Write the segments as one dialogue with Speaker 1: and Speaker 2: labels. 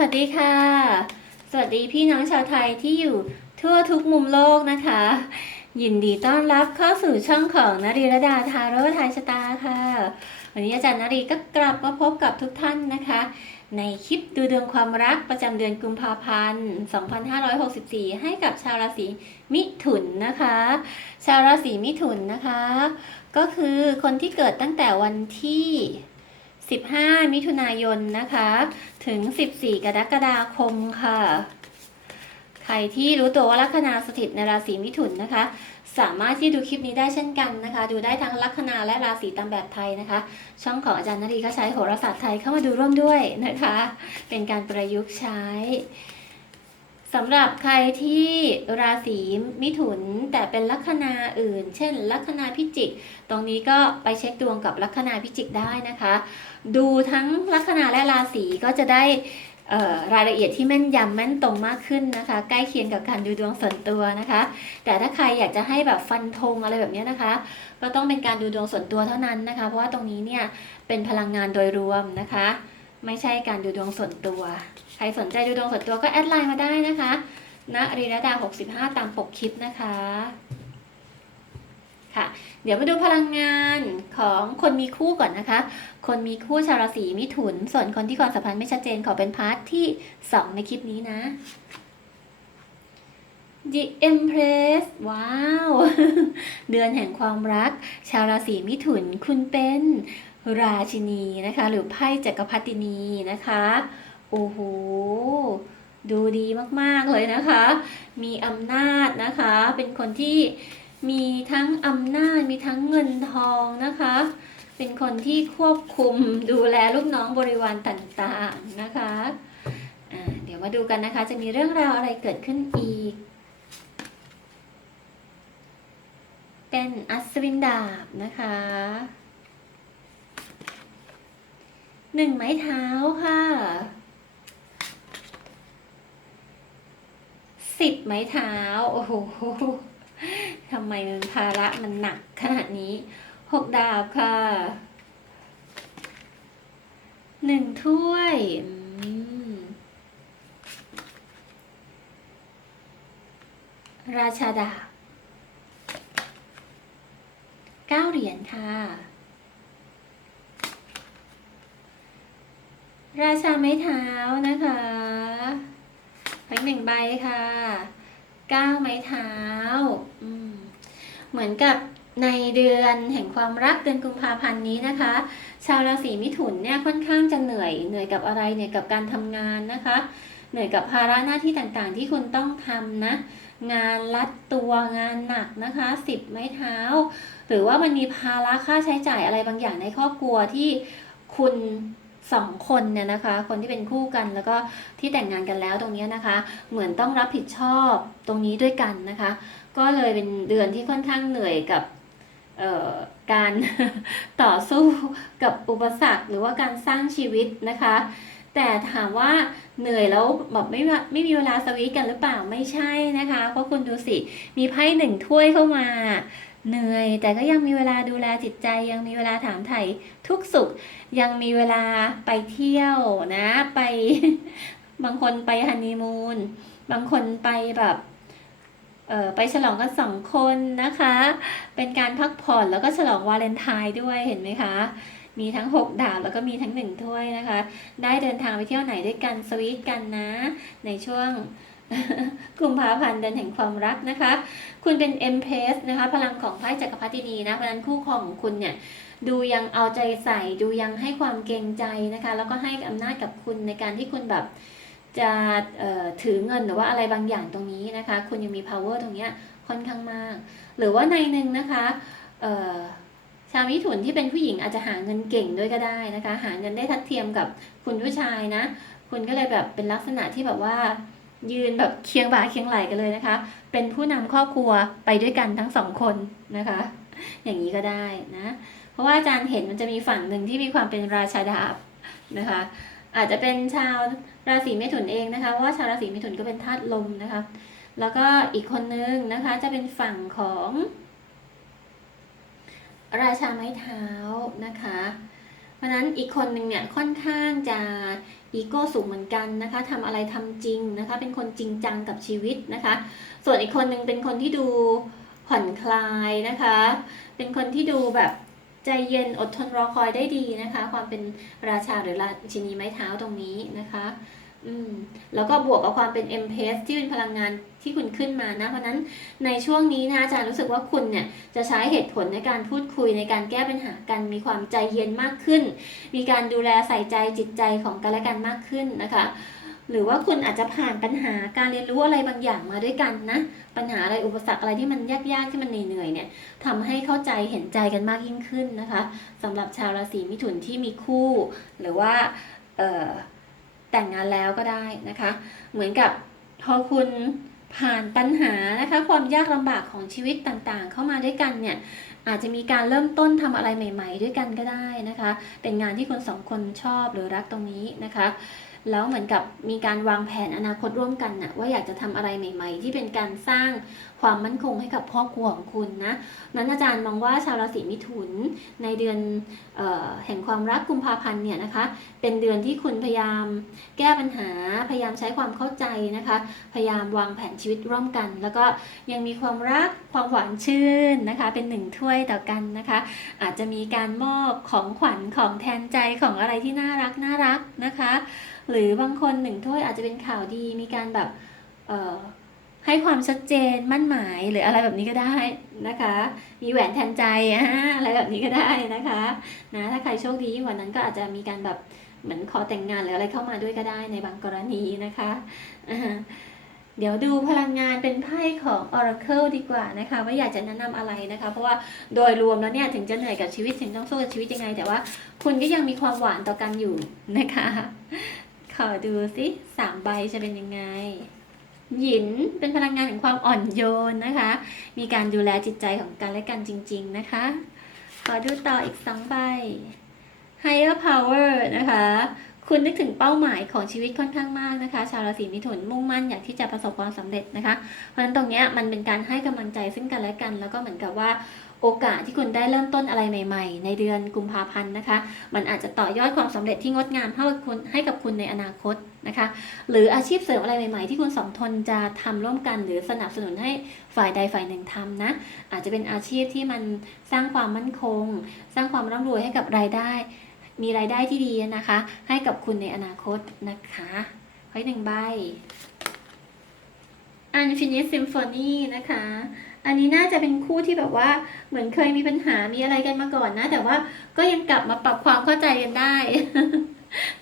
Speaker 1: วัสดีค่ะ สวัสดีพี่น้องชาวไทยที่อยู่ทั่วทุกมุมโลกนะคะ ยินดีต้อนรับเข้าสู่ช่องของนรีรดาทาโร่ไทยชะตาค่ะ วันนี้อาจารย์นรีก็กลับมาพบกับทุกท่านนะคะ ในคลิปดูดวงความรักประจำเดือนกุมภาพันธ์ 2564 ให้กับชาวราศีมิถุนนะคะ ชาวราศีมิถุนนะคะ ก็คือคนที่เกิดตั้งแต่วันที่ 15 มิถุนายนนะคะ ถึง 14 กรกฎาคมค่ะ ใครที่รู้ตัวว่าลัคนาสถิตในราศีมิถุนนะคะ สามารถที่ดูคลิปนี้ได้เช่นกันนะคะ ดูได้ทั้งลัคนาและราศีตามแบบไทยนะคะ ช่องของอาจารย์นรีก็ใช้โหราศาสตร์ไทยเข้ามาดูร่วมด้วยนะคะ เป็นการประยุกต์ใช้ สำหรับใครที่ราศีมิถุนแต่เป็นลัคนาอื่น เช่น ลัคนาพิจิก ตรงนี้ก็ไปเช็คดวงกับลัคนาพิจิกได้นะคะ ดูทั้งลัคนาและราศีก็จะได้รายละเอียดที่แม่นยำแม่นตรงมากขึ้นนะคะ ใกล้เคียงกับการดูดวงส่วนตัวนะคะ แต่ถ้าใครอยากจะให้แบบฟันธงอะไรแบบนี้นะคะ ก็ต้องเป็นการดูดวงส่วนตัวเท่านั้นนะคะ เพราะว่าตรงนี้เนี่ยเป็นพลังงานโดยรวมนะคะ ไม่ใช่การดูดวงส่วนตัว รสนใจดูดวงส่วนตัวก็แอดไลน์มาได้นะคะณรีรดา 65 ตามปกคลิปนะคะค่ะ เดี๋ยวมาดูพลังงานของคนมีคู่ก่อนนะคะ คนมีคู่ชาวราศีมิถุน ส่วนคนที่ความสัมพันธ์ไม่ชัดเจนขอเป็นพาร์ทที่ 2 ในคลิปนี้นะ The Empress ว้าว เดือนแห่งความรัก ชาวราศีมิถุนคุณเป็นราชินีนะคะ หรือไพ่จักรพรรดินีนะคะ โอ้โห ดูดีมากๆเลยนะคะ มีอำนาจนะคะ เป็นคนที่มีทั้งอำนาจ มีทั้งเงินทองนะคะ เป็นคนที่ควบคุมดูแลลูกน้องบริวารต่างๆนะคะอ่าเดี๋ยวมาดูกันนะคะ จะมีเรื่องราวอะไรเกิดขึ้นอีก เป็นอัศวินดาบนะคะหนึ่งไม้เท้าค่ะ สิบไม้เท้า โอ้โหทำไมมันภาระมันหนักขนาดนี้หกดาบค่ะหนึ่งถ้วยราชาดาบเก้าเหรียญค่ะ ราชาไม้เท้านะคะ ไปหนึ่งใบค่ะเก้าไม้เท้า เหมือนกับในเดือนแห่งความรักเดือนกุมภาพันธ์นี้นะคะ ชาวราศีมิถุนเนี่ยค่อนข้างจะเหนื่อยเหนื่อยกับอะไรเหนื่อยกับการทำงานนะคะ เหนื่อยกับภาระหน้าที่ต่างๆ ที่คุณต้องทำนะ งานรัดตัวงานหนักนะคะสิบไม้เท้า หรือว่ามันมีภาระค่าใช้จ่ายอะไรบางอย่างในครอบครัวที่คุณ สองคนเนี่ยนะคะ คนที่เป็นคู่กันแล้วก็ที่แต่งงานกันแล้วตรงนี้นะคะ เหมือนต้องรับผิดชอบตรงนี้ด้วยกันนะคะ ก็เลยเป็นเดือนที่ค่อนข้างเหนื่อยกับการต่อสู้กับอุปสรรคหรือว่าการสร้างชีวิตนะคะ แต่ถามว่าเหนื่อยแล้วแบบไม่ไม่มีเวลาสวีทกันหรือเปล่าไม่ใช่นะคะ เพราะคุณดูสิ มีไพ่หนึ่งถ้วยเข้ามา เหนื่อย แต่ก็ยังมีเวลาดูแลจิตใจ ยังมีเวลาถามไถ่ทุกสุข ยังมีเวลาไปเที่ยวนะ ไปบางคนไปฮันนีมูนบางคนไปแบบเออไปฉลองกันสองคนนะคะ เป็นการพักผ่อนแล้วก็ฉลองวาเลนไทน์ด้วยเห็นไหมคะ มีทั้งหกดาบแล้วก็มีทั้งหนึ่งถ้วยนะคะ ได้เดินทางไปเที่ยวไหนด้วยกันสวีทกันนะ ในช่วง กุมภาพันธ์เดือนแห่งความรักนะคะ คุณเป็นเอ็มเพสนะคะ พลังของไพ่จักรพรรดินีนะเพราะฉะนั้นคู่ครองของคุณเนี่ยดูยังเอาใจใส่ดูยังให้ความเกรงใจนะคะ แล้วก็ให้อำนาจกับคุณในการที่คุณแบบจะถือเงินหรือว่าอะไรบางอย่างตรงนี้นะคะ คุณยังมี power ตรงเนี้ยค่อนข้างมาก หรือว่าในหนึ่งนะคะชาวมิถุนที่เป็นผู้หญิงอาจจะหาเงินเก่งด้วยก็ได้นะคะ หาเงินได้ทัดเทียมกับคุณผู้ชายนะ คุณก็เลยแบบเป็นลักษณะที่แบบว่า ยืนแบบเคียงบ่าเคียงไหลกันเลยนะคะ เป็นผู้นำครอบครัวไปด้วยกันทั้งสองคนนะคะ อย่างนี้ก็ได้นะ เพราะว่าอาจารย์เห็นมันจะมีฝั่งหนึ่งที่มีความเป็นราชาดาบนะคะ อาจจะเป็นชาวราศีเมถุนเองนะคะเพราะว่าชาวราศีเมถุนก็เป็นธาตุลมนะคะ แล้วก็อีกคนนึงนะคะจะเป็นฝั่งของ ราชาไม้เท้านะคะ เพราะนั้นอีกคนหนึ่งเนี่ยค่อนข้างจะอีโก้สูงเหมือนกันนะคะทำอะไรทำจริงนะคะ เป็นคนจริงจังกับชีวิตนะคะ ส่วนอีกคนหนึ่งเป็นคนที่ดูผ่อนคลายนะคะ เป็นคนที่ดูแบบใจเย็นอดทนรอคอยได้ดีนะคะ ความเป็นราชาหรือราชินีไม้เท้าตรงนี้นะคะ อืมแล้วก็บวกกับความเป็น m p s ที่เป็นพลังงานที่คุณขึ้นมานะ เพราะนั้นในช่วงนี้นะอาจารย์รู้สึกว่าคุณเนี่ยจะใช้เหตุผลในการพูดคุยในการแก้ปัญหากันมีความใจเย็นมากขึ้น มีการดูแลใส่ใจจิตใจของกันและกันมากขึ้นนะคะหรือว่าคุณอาจจะผ่านปัญหาการเรียนรู้อะไรบางอย่างมาด้วยกันนะ ปัญหาอะไรอุปสรรคอะไรที่มันยากๆที่มันเหนื่อยๆเนี่ยทำให้เข้าใจเห็นใจกันมากยิ่งขึ้นนะคะสำหรับชาวราศีมิถุนที่มีคู่ หรือว่าเอ่อ แต่งงานแล้วก็ได้นะคะ เหมือนกับพอคุณผ่านปัญหานะคะ ความยากลำบากของชีวิตต่างๆ เข้ามาด้วยกันเนี่ยอาจจะมีการเริ่มต้นทำอะไรใหม่ ๆ ด้วยกันก็ได้นะคะ เป็นงานที่คนสองคนชอบหรือรักตรงนี้นะคะ แล้วเหมือนกับมีการวางแผนอนาคตร่วมกันนะว่าอยากจะทำอะไรใหม่ ๆ ที่เป็นการสร้าง ความมั่นคงให้กับครอบครัวของคุณนะนั้นอาจารย์มองว่าชาวราศีมิถุนในเดือนออแห่งความรักกุมภาพันธ์เนี่ยนะคะ เป็นเดือนที่คุณพยายามแก้ปัญหา พยายามใช้ความเข้าใจนะคะ พยายามวางแผนชีวิตร่วมกัน แล้วก็ยังมีความรักความหวานชื่นนะคะ เป็นหนึ่งถ้วยต่อกันนะคะ อาจจะมีการมอบของขวัญของแทนใจของอะไรที่น่ารักน่ารักนะคะ หรือบางคนหนึ่งถ้วยอาจจะเป็นข่าวดีมีการแบบเให้ความชัดเจนมั่นหมายหรืออะไรแบบนี้ก็ได้นะคะ มีแหวนแทนใจอ่าอะไรแบบนี้ก็ได้นะคะนะถ้าใครโชคดียิ่งกว่านั้นก็อาจจะมีการแบบเหมือนขอแต่งงานหรืออะไรเข้ามาด้วยก็ได้ในบางกรณีนะคะเดี๋ยวดูพลังงานเป็นไพ่ของ Oracle ดีกว่านะคะ ว่าอยากจะแนะนำอะไรนะคะ เพราะว่าโดยรวมแล้วเนี่ยถึงจะเหนื่อยกับชีวิตถึงต้องสู้กับชีวิตยังไง แต่ว่าคุณก็ยังมีความหวานต่อกันอยู่นะคะ ขอดูสิสามใบจะเป็นยังไง หยินเป็นพลังงานแห่งความอ่อนโยนนะคะ มีการดูแลจิตใจของกันและกันจริง ๆ นะคะ ขอดูต่ออีกสองใบ higher power นะคะ คุณนึกถึงเป้าหมายของชีวิตค่อนข้างมากนะคะ ชาวราศีมิถุนมุ่งมั่นอยากที่จะประสบความสำเร็จนะคะ เพราะฉะนั้นตรงเนี้ยมันเป็นการให้กำลังใจซึ่งกันและกัน แล้วก็เหมือนกับว่า โอกาสที่คุณได้เริ่มต้นอะไรใหม่ๆ ในเดือนกุมภาพันธ์นะคะ มันอาจจะต่อยอดความสำเร็จที่งดงามให้กับคุณให้กับคุณในอนาคตนะคะ หรืออาชีพเสริมอะไรใหม่ๆ ที่คุณสองทนจะทำร่วมกัน หรือสนับสนุนให้ฝ่ายใดฝ่ายหนึ่งทำนะ อาจจะเป็นอาชีพที่มันสร้างความมั่นคง สร้างความร่ำรวยให้กับรายได้ มีรายได้ที่ดีนะคะ ให้กับคุณในอนาคตนะคะไว้หนึ่งใบ Unfinished Symphony นะคะ อันนี้น่าจะเป็นคู่ที่แบบว่าเหมือนเคยมีปัญหามีอะไรกันมาก่อนนะ แต่ว่าก็ยังกลับมาปรับความเข้าใจกันได้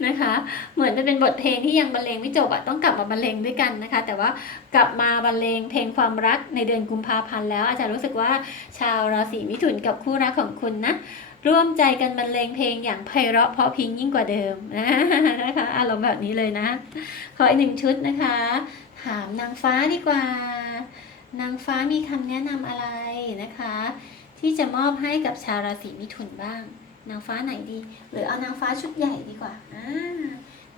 Speaker 1: นะคะ เหมือนจะเป็นบทเพลงที่ยังบรรเลงไม่จบอะต้องกลับมาบรรเลงด้วยกันนะคะ แต่ว่ากลับมาบรรเลงเพลงความรักในเดือนกุมภาพันธ์แล้ว อาจารย์รู้สึกว่าชาวราศีมิถุนกับคู่รักของคุณนะร่วมใจกันบรรเลงเพลงอย่างไพเราะเพราะพิ้งยิ่งกว่าเดิมนะคะอารมณ์แบบนี้เลยนะ ขออีกหนึ่งชุดนะคะ ถามนางฟ้าดีกว่า นางฟ้ามีคำแนะนำอะไรนะคะ ที่จะมอบให้กับชาวราศีมิถุนบ้าง นางฟ้าไหนดี หรือเอานางฟ้าชุดใหญ่ดีกว่าอ่า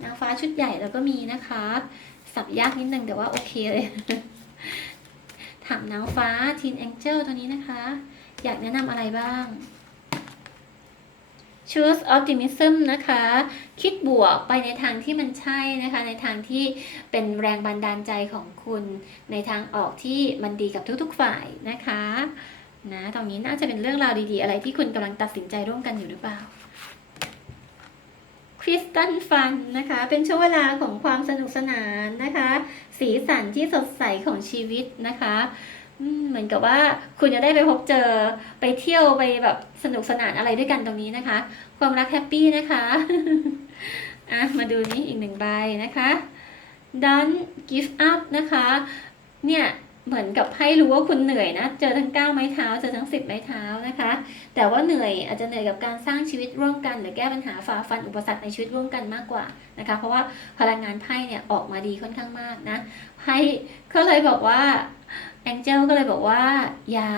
Speaker 1: นางฟ้าชุดใหญ่เราก็มีนะคะ สับยากนิดนึงแต่ว่าโอเคเลย ถามนางฟ้าทีนแองเจิลตัวนี้นะคะ อยากแนะนำอะไรบ้าง choose optimism นะคะ คิดบวกไปในทางที่มันใช่นะคะ ในทางที่เป็นแรงบันดาลใจของคุณ ในทางออกที่มันดีกับทุกๆฝ่ายนะคะนะตรงนี้น่าจะเป็นเรื่องราวดีๆ อะไรที่คุณกำลังตัดสินใจร่วมกันอยู่หรือเปล่าคริสตันฟันนะคะ เป็นช่วงเวลาของความสนุกสนานนะคะ สีสันที่สดใสของชีวิตนะคะ เหมือนกับว่าคุณจะได้ไปพบเจอไปเที่ยวไปแบบสนุกสนานอะไรด้วยกันตรงนี้นะคะ ความรักแฮปปี้นะคะอะมาดูนี้อีกหนึ่งใบนะคะ don't give up นะคะ เนี่ยเหมือนกับให้รู้ว่าคุณเหนื่อยนะ เจอทั้ง 9 ไม้เท้า เจอทั้ง 10 ไม้เท้านะคะ แต่ว่าเหนื่อยอาจจะเหนื่อยกับการสร้างชีวิตร่วมกัน หรือแก้ปัญหาฝ่าฟันอุปสรรคในชีวิตร่วมกันมากกว่านะคะ เพราะว่าพลังงานไพ่เนี่ยออกมาดีค่อนข้างมากนะไพ่ก็เลยบอกว่า แองเจลก็เลยบอกว่า อย่า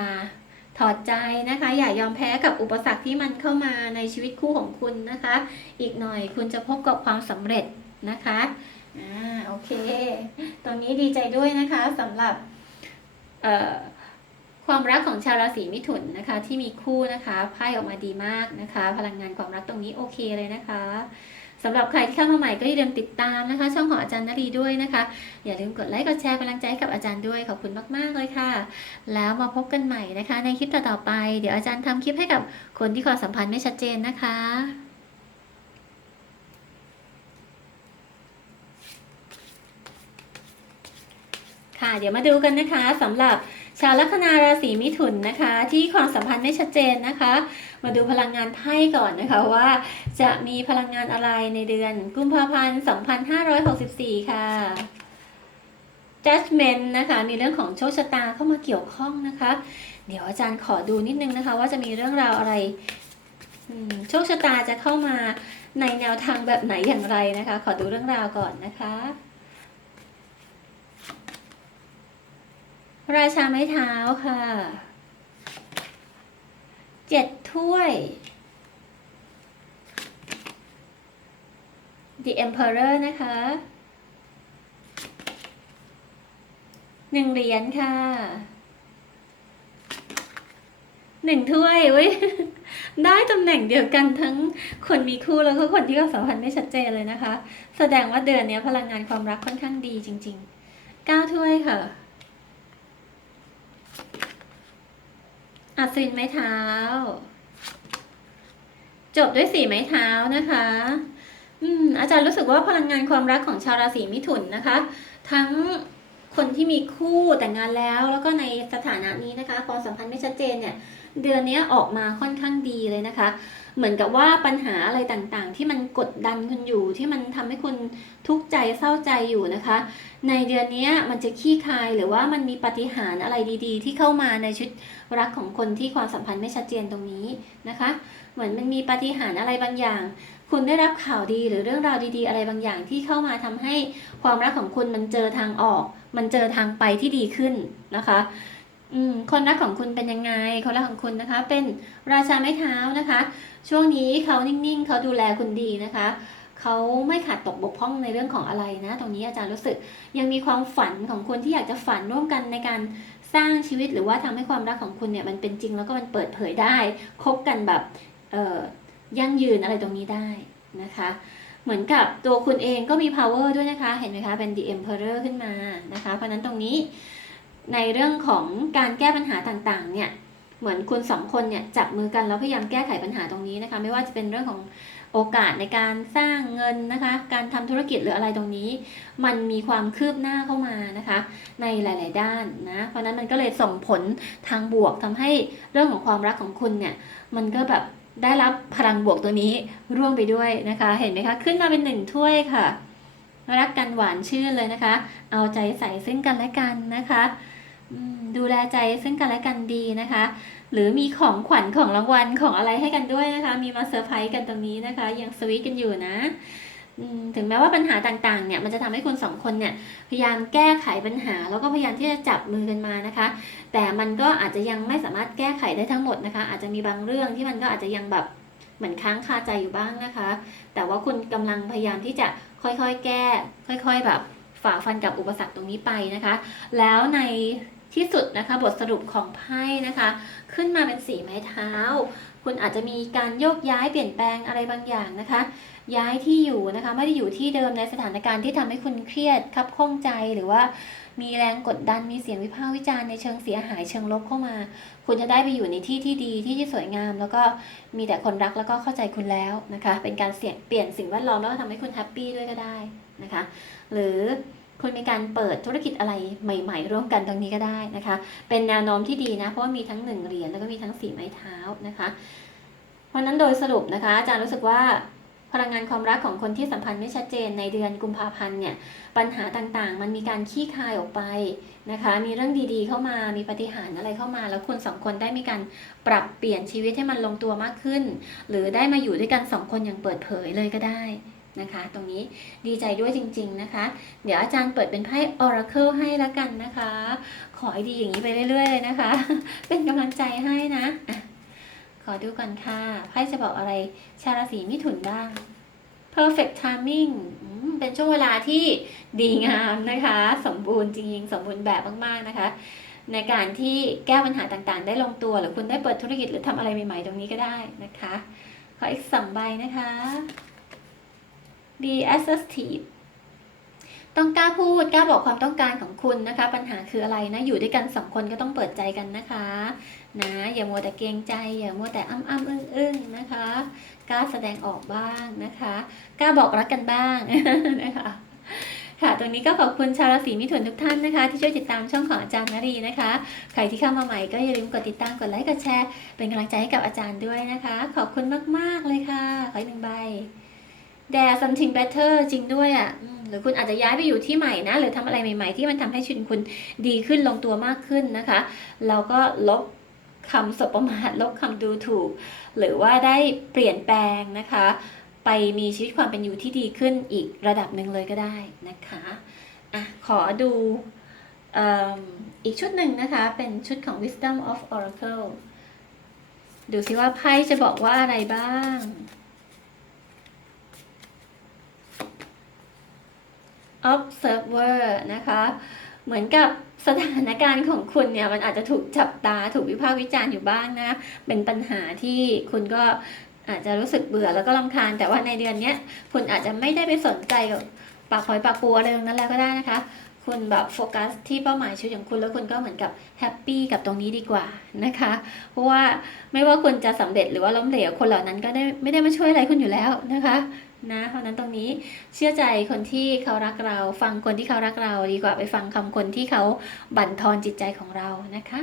Speaker 1: ถอดใจนะคะ อย่ายอมแพ้กับอุปสรรคที่มันเข้ามาในชีวิตคู่ของคุณนะคะ อีกหน่อยคุณจะพบกับความสำเร็จนะคะอ่าโอเค ตรงนี้ดีใจด้วยนะคะสำหรับเอ่อความรักของชาวราศีมิถุนนะคะ ที่มีคู่นะคะไพ่ออกมาดีมากนะคะ พลังงานความรักตรงนี้โอเคเลยนะคะ สำหรับใครที่เข้ามาใหม่ก็อย่าลืมติดตามนะคะ ช่องของอาจารย์นรีด้วยนะคะ อย่าลืมกดไลค์กดแชร์กำลังใจให้กับอาจารย์ด้วยขอบคุณมากๆเลยค่ะ แล้วมาพบกันใหม่นะคะ ในคลิปต่อๆไป เดี๋ยวอาจารย์ทำคลิปให้กับคนที่ความสัมพันธ์ไม่ชัดเจนนะคะค่ะเดี๋ยวมาดูกันนะคะสำหรับ ชาวลัคนาราศีมิถุนนะคะ ที่ความสัมพันธ์ไม่ชัดเจนนะคะ มาดูพลังงานไพ่ก่อนนะคะว่าจะมีพลังงานอะไรในเดือน กุมภาพันธ์ 2564 ค่ะ judgment นะคะมีเรื่องของโชคชะตาเข้ามาเกี่ยวข้องนะคะ เดี๋ยวอาจารย์ขอดูนิดนึงนะคะ ว่าจะมีเรื่องราวอะไรโชคชะตาจะเข้ามาในแนวทางแบบไหนอย่างไรนะคะ ขอดูเรื่องราวก่อนนะคะ ราชาไม้เท้าค่ะเจ็ดถ้วย The Emperor นะคะหนึ่งเหรียญค่ะหนึ่งถ้วยเว้ยได้ตำแหน่งเดียวกันทั้งคนมีคู่แล้วก็คนที่ความสัมพันธ์ไม่ชัดเจนเลยนะคะ แสดงว่าเดือนนี้พลังงานความรักค่อนข้างดีจริงๆเก้าถ้วยค่ะ อัศวินไม้เท้า จบด้วยสีไม้เท้านะคะ อืมอาจารย์รู้สึกว่าพลังงานความรักของชาวราศีมิถุนนะคะ ทั้งคนที่มีคู่แต่งงานแล้วแล้วก็ในสถานะนี้นะคะความสัมพันธ์ไม่ชัดเจนเนี่ย เดือนนี้ออกมาค่อนข้างดีเลยนะคะ เหมือนกับว่าปัญหาอะไรต่างๆ ที่มันกดดันคุณอยู่ที่มันทำให้คุณทุกข์ใจเศร้าใจอยู่นะคะ ในเดือนนี้มันจะขี้คายหรือว่ามันมีปาฏิหารย์อะไรดีๆ ที่เข้ามาในชุดรักของคนที่ความสัมพันธ์ไม่ชัดเจนตรงนี้นะคะ เหมือนมันมีปาฏิหารย์อะไรบางอย่าง คุณได้รับข่าวดีหรือเรื่องราวดี ๆ อะไรบางอย่างที่เข้ามาทำให้ความรักของคุณมันเจอทางออก มันเจอทางไปที่ดีขึ้นนะคะ อืมคนรักของคุณเป็นยังไง คนรักของคุณนะคะ เป็นราชาไม้เท้านะคะ ช่วงนี้เขานิ่งๆเขาดูแลคุณดีนะคะเขาไม่ขาดตกบกพร่องในเรื่องของอะไรนะ ตรงนี้อาจารย์รู้สึกยังมีความฝันของคุณที่อยากจะฝันร่วมกันในการสร้างชีวิตหรือว่าทำให้ความรักของคุณเนี่ยมันเป็นจริงแล้วก็มันเปิดเผยได้ คบกันแบบเอ่อยั่งยืนอะไรตรงนี้ได้นะคะ เหมือนกับตัวคุณเองก็มี power ด้วยนะคะ เห็นไหมคะ เป็น the emperor ขึ้นมานะคะ เพราะนั้นตรงนี้ ในเรื่องของการแก้ปัญหาต่างๆ เนี่ย เหมือนคุณสองคนเนี่ยจับมือกันแล้วพยายามแก้ไขปัญหาตรงนี้นะคะ ไม่ว่าจะเป็นเรื่องของโอกาสในการสร้างเงินนะคะ การทำธุรกิจหรืออะไรตรงนี้ มันมีความคืบหน้าเข้ามานะคะ ในหลาย ๆ ด้านนะ เพราะนั้นมันก็เลยส่งผลทางบวกทำให้เรื่องของความรักของคุณเนี่ย มันก็แบบได้รับพลังบวกตัวนี้ร่วมไปด้วยนะคะ เห็นไหมคะ ขึ้นมาเป็นหนึ่งถ้วยค่ะ รักกันหวานชื่นเลยนะคะ เอาใจใส่ซึ่งกันและกันนะคะ ดูแลใจซึ่งกันและกันดีนะคะ หรือมีของขวัญของรางวัลของอะไรให้กันด้วยนะคะ มีมาเซอร์ไพรส์กันตรงนี้นะคะ ยังสวีทกันอยู่นะถึงแม้ว่าปัญหาต่างๆ เนี่ย มันจะทำให้คุณสองคนเนี่ย พยายามแก้ไขปัญหา แล้วก็พยายามที่จะจับมือกันมานะคะ แต่มันก็อาจจะยังไม่สามารถแก้ไขได้ทั้งหมดนะคะ อาจจะมีบางเรื่องที่มันก็อาจจะยังแบบเหมือนค้างคาใจอยู่บ้างนะคะ แต่ว่าคุณกำลังพยายามที่จะค่อยๆ แก้ ค่อย ๆ แบบฝ่าฟันกับอุปสรรคตรงนี้ไปนะคะ แล้วใน ที่สุดนะคะบทสรุปของไพ่นะคะ ขึ้นมาเป็นสีไม้เท้า คุณอาจจะมีการโยกย้ายเปลี่ยนแปลงอะไรบางอย่างนะคะ ย้ายที่อยู่นะคะไม่ได้อยู่ที่เดิมในสถานการณ์ที่ทำให้คุณเครียดคับข้องใจหรือว่ามีแรงกดดันมีเสียงวิพากษ์วิจารณ์ในเชิงเสียหายเชิงลบเข้ามา คุณจะได้ไปอยู่ในที่ที่ดีที่ที่สวยงาม แล้วก็มีแต่คนรักแล้วก็เข้าใจคุณแล้วนะคะ เป็นการเสี่ยงเปลี่ยนสิ่งแวดล้อมแล้วก็ทำให้คุณแฮปปี้ด้วยก็ได้นะคะ หรือ คุณมีการเปิดธุรกิจอะไรใหม่ ๆ ร่วมกันตรงนี้ก็ได้นะคะ เป็นแนวโน้มที่ดีนะ เพราะว่ามีทั้งหนึ่งเหรียญแล้วก็มีทั้งสีไม้เท้านะคะ เพราะนั้นโดยสรุปนะคะ อาจารย์รู้สึกว่าพลังงานความรักของคนที่สัมพันธ์ไม่ชัดเจนในเดือนกุมภาพันธ์เนี่ยปัญหาต่างๆ มันมีการขี้คายออกไปนะคะ มีเรื่องดีๆเข้ามามีปาฏิหารย์อะไรเข้ามา แล้วคุณสองคนได้มีการปรับเปลี่ยนชีวิตให้มันลงตัวมากขึ้น หรือได้มาอยู่ด้วยกันสองคนอย่างเปิดเผยเลยก็ได้ นะคะ ตรงนี้ดีใจด้วยจริง ๆนะคะ เดี๋ยวอาจารย์เปิดเป็นไพ่ Oracle ให้ล้วกันนะคะ ขอให้ดีอย่างนี้ไปเรื่อยๆเลยนะคะ เป็นกำลังใจให้นะะขอดูก่อนค่ะไพ่จะบอกอะไรชาวราศีมิถุนบ้าง perfect timing เป็นช่วงเวลาที่ดีงามนะคะ สมบูรณ์จริงๆ สมบูรณ์แบบมากๆนะคะ ในการที่แก้ปัญหาต่างๆ ได้ลงตัว หรือคุณได้เปิดธุรกิจหรือทำอะไรใหม่ๆ ตรงนี้ก็ได้นะคะ ขออีกสองใบนะคะ be assertive ต้องกล้าพูดกล้าบอกความต้องการของคุณนะคะ ปัญหาคืออะไรนะ อยู่ด้วยกันสองคนก็ต้องเปิดใจกันนะคะ นะ อย่ามัวแต่เกรงใจ อย่ามัวแต่อ้ำอ้ำอึ้งอึ้งนะคะ กล้าแสดงออกบ้างนะคะ กล้าบอกรักกันบ้างนะคะค่ะ ตรงนี้ก็ขอบคุณชาวราศีมิถุนทุกท่านนะคะ ที่ช่วยติดตามช่องของอาจารย์นรีนะคะ ใครที่เข้ามาใหม่ก็อย่าลืมกดติดตาม กดไลค์ กดแชร์ เป็นกำลังใจให้กับอาจารย์ด้วยนะคะ ขอบคุณมาก ๆ เลยค่ะ ขออีกหนึ่งใบ There something better จริงด้วยอะอืมหรือคุณอาจจะย้ายไปอยู่ที่ใหม่นะ หรือทำอะไรใหม่ ๆ ที่มันทำให้ชีวิตคุณดีขึ้นลงตัวมากขึ้นนะคะ แล้วก็ลบคำสบประมาทลบคำดูถูก หรือว่าได้เปลี่ยนแปลงนะคะ ไปมีชีวิตความเป็นอยู่ที่ดีขึ้นอีกระดับหนึ่งเลยก็ได้นะคะอะขอดูเอิ่มอีกชุดหนึ่งนะคะ เป็นชุดของ Wisdom of Oracle ดูสิว่าไพ่จะบอกว่าอะไรบ้าง observer นะคะ เหมือนกับสถานการณ์ของคุณเนี่ยมันอาจจะถูกจับตาถูกวิพากษ์วิจารณ์อยู่บ้างนะ เป็นปัญหาที่คุณก็อาจจะรู้สึกเบื่อแล้วก็ลำคาญ แต่ว่าในเดือนนี้คุณอาจจะไม่ได้ไปสนใจกับปากหอยปากปูอะไรตรงนั้นแล้วก็ได้นะคะ คุณแบบโฟกัสที่เป้าหมายชีวิตของคุณแล้วคุณก็เหมือนกับแฮปปี้กับตรงนี้ดีกว่านะคะ เพราะว่าไม่ว่าคุณจะสำเร็จหรือว่าล้มเหลวคนเหล่านั้นก็ได้ไม่ได้มาช่วยอะไรคุณอยู่แล้วนะคะ นะเพราะนั้นตรงนี้เชื่อใจคนที่เขารักเรา ฟังคนที่เขารักเราดีกว่าไปฟังคำคนที่เขาบั่นทอนจิตใจของเรานะคะ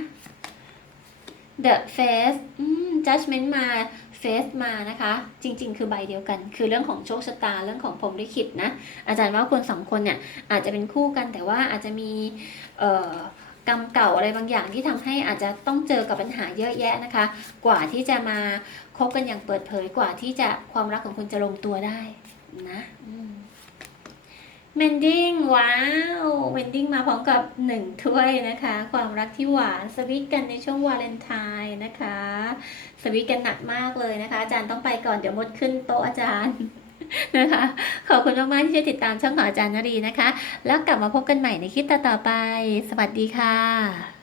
Speaker 1: The Face Judgment มา Face มานะคะ จริง ๆ คือใบเดียวกัน คือเรื่องของโชคชะตาเรื่องของพรมลิขิตนะ อาจารย์ว่าคนสองคนเนี่ยอาจจะเป็นคู่กันแต่ว่าอาจจะมีเอ่อ รรมเก่าอะไรบางอย่างที่ทำให้อาจจะต้องเจอกับปัญหาเยอะแยะนะคะ กว่าที่จะมาคบกันอย่างเปิดเผยกว่าที่จะความรักของคุณจะลงตัวได้นะเมนดิ้งว้าวเมนดิ้งมาพร้อมกับหนึ่งถ้วยนะคะ ความรักที่หวานสวิตกันในช่วงวาเลนไทน์นะคะ สวิตกันหนักมากเลยนะคะ อาจารย์ต้องไปก่อนเดี๋ยวมดขึ้นโต๊ะอาจารย์ นะคะ ขอบคุณมากๆที่ช่วยติดตามช่องของอาจารย์นรีนะคะ แล้วกลับมาพบกันใหม่ในคลิปต่อๆไป สวัสดีค่ะ